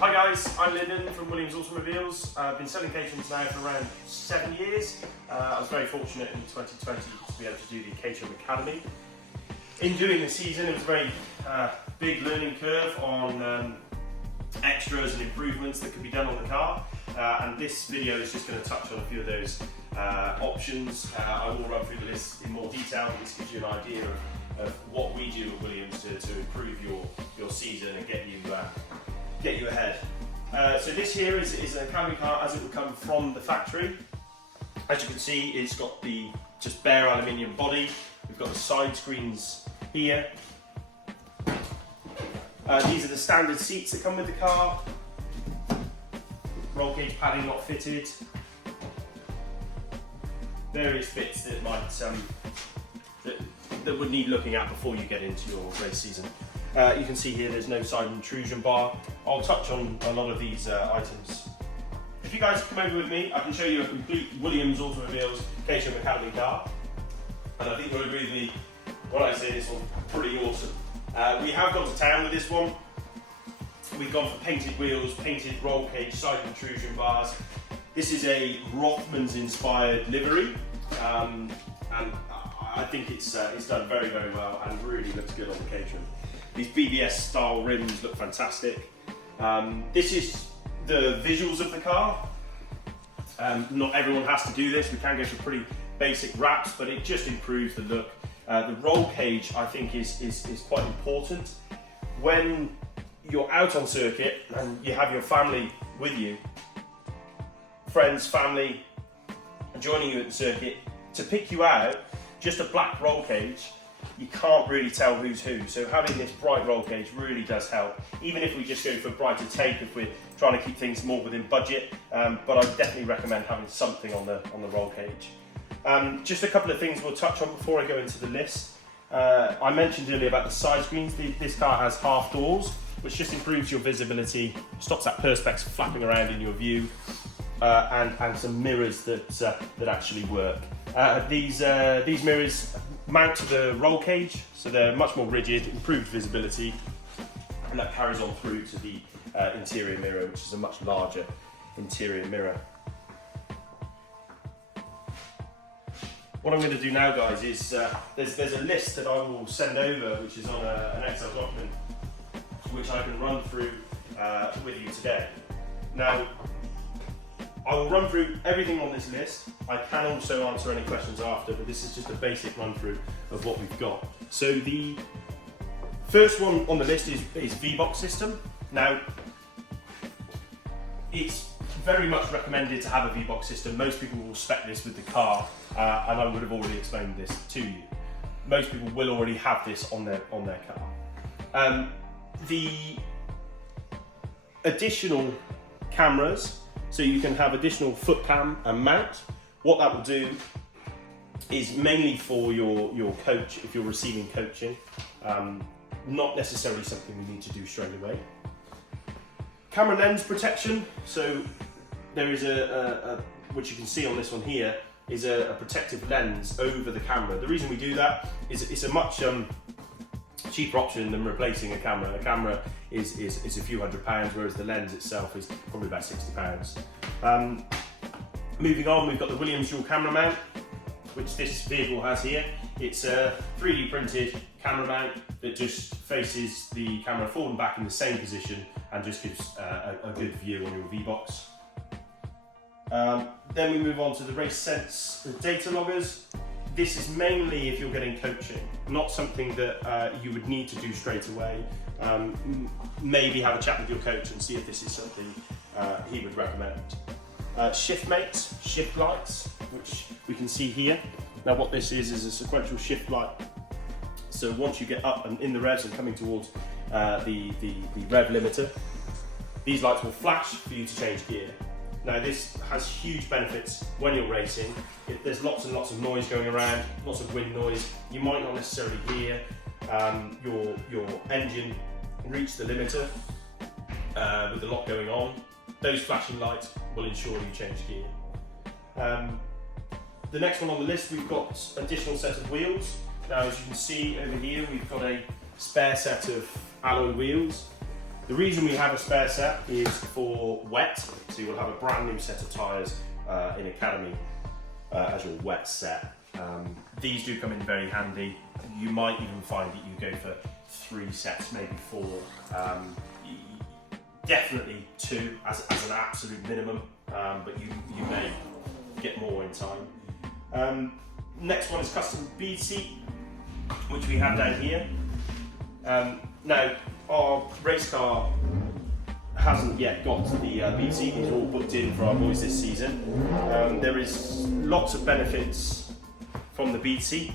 Hi guys, I'm Lyndon from Williams Automobiles. I've been selling Caterhams now for around 7 years. I was very fortunate in 2020 to be able to do the Caterham Academy. In doing the season, it was a very big learning curve on extras and improvements that could be done on the car. And this video is just going to touch on a few of those options. I will run through the list in more detail, but this gives you an idea of what we do at Williams to improve your season and get you ahead. So this here is an Academy car as it would come from the factory. As you can see, it's got the just bare aluminium body. We've got the side screens here. These are the standard seats that come with the car. Roll cage padding not fitted. Various bits that might that would need looking at before you get into your race season. You can see here there's no side intrusion bar. I'll touch on a lot of these items. If you guys come over with me, I can show you a complete Williams Automobiles Caterham Academy car. And I think you'll agree with me when I say this one's pretty awesome. We have gone to town with this one. We've gone for painted wheels, painted roll cage, side intrusion bars. This is a Rothmans inspired livery. And I think it's done very, very well and really looks good on the Caterham. These BBS style rims look fantastic. This is the visuals of the car. Not everyone has to do this. We can go for pretty basic wraps, but it just improves the look. The roll cage, I think, is quite important. When you're out on circuit and you have your family with you, friends, family, joining you at the circuit, to pick you out, just a black roll cage, you can't really tell who's who. So having this bright roll cage really does help. Even if we just go for brighter tape, if we're trying to keep things more within budget, but I definitely recommend having something on the roll cage. Just a couple of things we'll touch on before I go into the list. I mentioned earlier about the side screens. This car has half doors, which just improves your visibility, stops that perspex flapping around in your view, and some mirrors that actually work. These mirrors mount to the roll cage, so they're much more rigid, improved visibility, and that carries on through to the interior mirror, which is a much larger interior mirror. What I'm going to do now, guys, is there's a list that I will send over, which is on an Excel document, which I can run through with you today. Now, I will run through everything on this list. I can also answer any questions after, but this is just a basic run through of what we've got. So the first one on the list is V-Box system. Now, it's very much recommended to have a V-Box system. Most people will spec this with the car, and I would have already explained this to you. Most people will already have this on their car. The additional cameras, so you can have additional foot cam and mount. What that will do is mainly for your coach, if you're receiving coaching, not necessarily something we need to do straight away. Camera lens protection, so there is which you can see on this one here, is a protective lens over the camera. The reason we do that is it's a much cheaper option than replacing a camera. A camera is a few £100, whereas the lens itself is probably about £60. Moving on, we've got the Williams dual camera mount, which this vehicle has here. It's a 3D printed camera mount that just faces the camera forward and back in the same position and just gives a good view on your V-Box. Then we move on to the RaceSense data loggers. This is mainly if you're getting coaching, not something that you would need to do straight away. Maybe have a chat with your coach and see if this is something he would recommend. ShiftMate shift lights, which we can see here. Now what this is a sequential shift light. So once you get up and in the revs and coming towards the rev limiter, these lights will flash for you to change gear. Now this has huge benefits when you're racing. If there's lots and lots of noise going around, lots of wind noise, you might not necessarily hear your engine reach the limiter with a lot going on. Those flashing lights will ensure you change gear. The next one on the list, we've got additional set of wheels. Now as you can see over here, we've got a spare set of alloy wheels. The reason we have a spare set is for wet, so you'll have a brand new set of tyres in Academy as your wet set. These do come in very handy. You might even find that you go for 3 sets, maybe 4. Definitely 2 as an absolute minimum, but you may get more in time. Next one is custom bead seat, which we have down here. Now, our race car hasn't yet got the bead seat. It's all booked in for our boys this season. There is lots of benefits from the bead seat.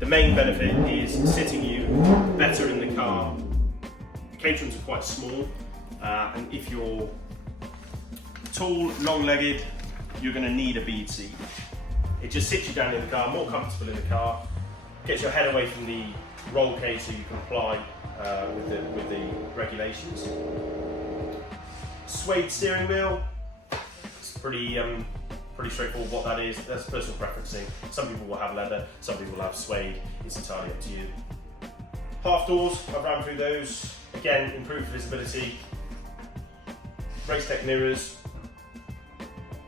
The main benefit is sitting you better in the car. The Caterhams are quite small, and if you're tall, long-legged, you're going to need a bead seat. It just sits you down in the car, more comfortable in the car, gets your head away from the roll cage so you comply with the regulations. Suede steering wheel, it's pretty straightforward what that is. That's personal preferencing. Some people will have leather, some people will have suede. It's entirely up to you. Half doors, I've ran through those. Again, improved visibility. Racetech mirrors.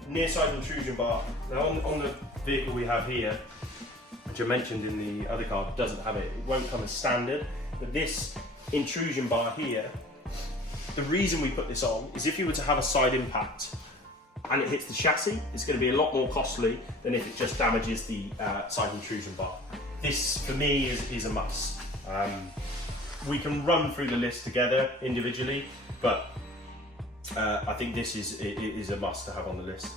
Near side intrusion bar. Now on the vehicle we have here, which I mentioned in the other car, doesn't have it. It won't come as standard, but this intrusion bar here, the reason we put this on is if you were to have a side impact and it hits the chassis, it's going to be a lot more costly than if it just damages the side intrusion bar. This, for me, is a must. We can run through the list together individually, but I think this is a must to have on the list.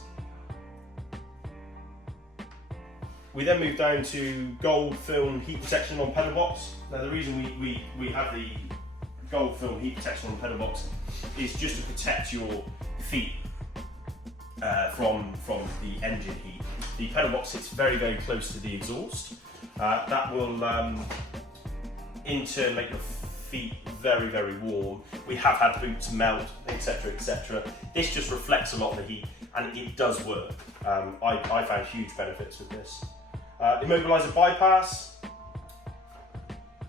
We then move down to gold film heat protection on pedal box. Now the reason we have the gold film heat protection on pedal box is just to protect your feet from the engine heat. The pedal box sits very, very close to the exhaust. That will in turn make your feet very, very warm. We have had boots melt, etc, etc. This just reflects a lot of the heat, and it does work. I found huge benefits with this. Immobiliser bypass,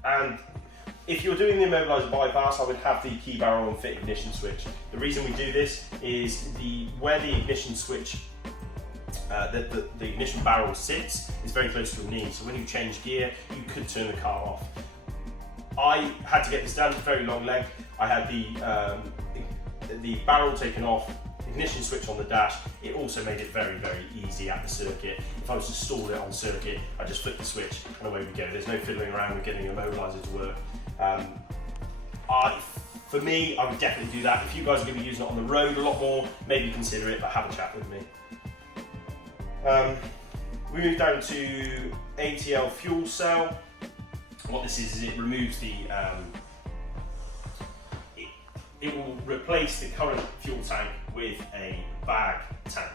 and if you're doing the immobiliser bypass, I would have the key barrel and fit ignition switch. The reason we do this is where the ignition switch, the ignition barrel sits, is very close to your knee. So when you change gear, you could turn the car off. I had to get this done, very long leg. I had the barrel taken off, ignition switch on the dash. It also made it very, very easy at the circuit. If I was to stall it on circuit, I just flick the switch and away we go. There's no fiddling around with getting a immobiliser to work. For me, I would definitely do that. If you guys are going to be using it on the road a lot more, maybe consider it, but have a chat with me. We move down to ATL fuel cell. What this is it removes the, it will replace the current fuel tank with a bag tank,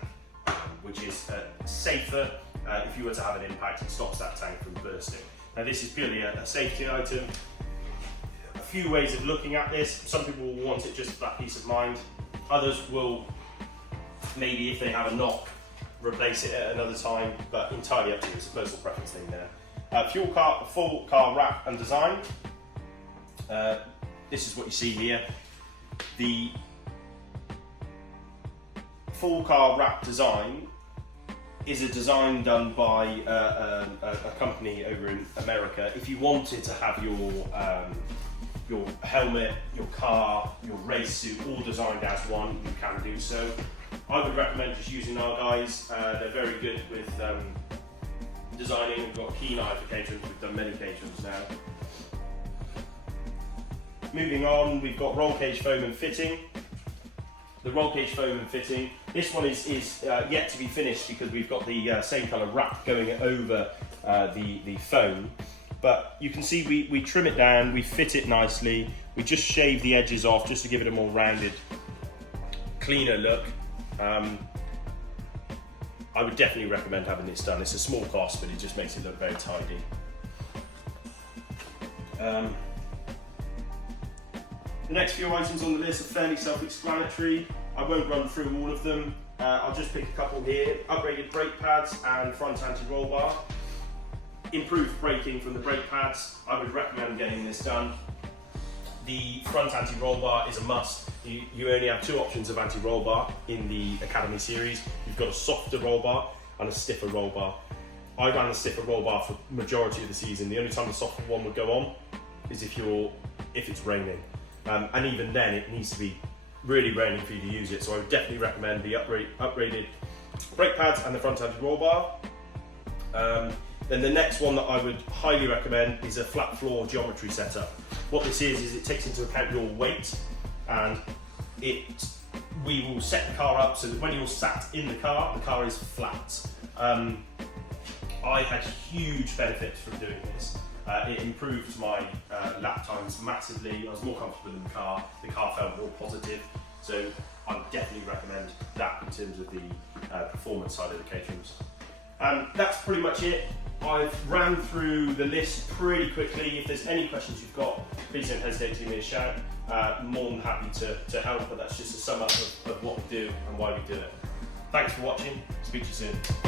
which is safer. If you were to have an impact, it stops that tank from bursting. Now this is purely a safety item. A few ways of looking at this. Some people will want it just for that peace of mind. Others will, maybe if they have a knock, replace it at another time, but entirely up to you. It's a personal preference thing there. Full car wrap and design. This is what you see here. The full car wrap design is a design done by a company over in America. If you wanted to have your helmet, your car, your race suit all designed as one, you can do so. I would recommend just using our guys. They're very good with designing. We've got a keen eye for Caterhams. We've done many Caterhams now. Moving on, we've got roll cage foam and fitting. The roll cage foam and fitting. This one is yet to be finished because we've got the same colour wrap going over the foam. But you can see we trim it down, we fit it nicely. We just shave the edges off just to give it a more rounded, cleaner look. I would definitely recommend having this done. It's a small cost, but it just makes it look very tidy. The next few items on the list are fairly self-explanatory. I won't run through all of them. I'll just pick a couple here. Upgraded brake pads and front anti-roll bar. Improved braking from the brake pads. I would recommend getting this done. The front anti-roll bar is a must. You only have 2 options of anti-roll bar in the Academy series. You've got a softer roll bar and a stiffer roll bar. I ran the stiffer roll bar for the majority of the season. The only time the softer one would go on is if it's raining. And even then it needs to be really raining for you to use it. So I would definitely recommend the upgraded brake pads and the front anti-roll bar. Then the next one that I would highly recommend is a flat floor geometry setup. What this is it takes into account your weight, and we will set the car up so that when you're sat in the car is flat. I had huge benefits from doing this. It improved my lap times massively. I was more comfortable in the car felt more positive. So I would definitely recommend that in terms of the performance side of the Caterhams. That's pretty much it. I've ran through the list pretty quickly. If there's any questions you've got, please don't hesitate to give me a shout. More than happy to help, but that's just a sum up of what we do and why we do it. Thanks for watching. Speak to you soon.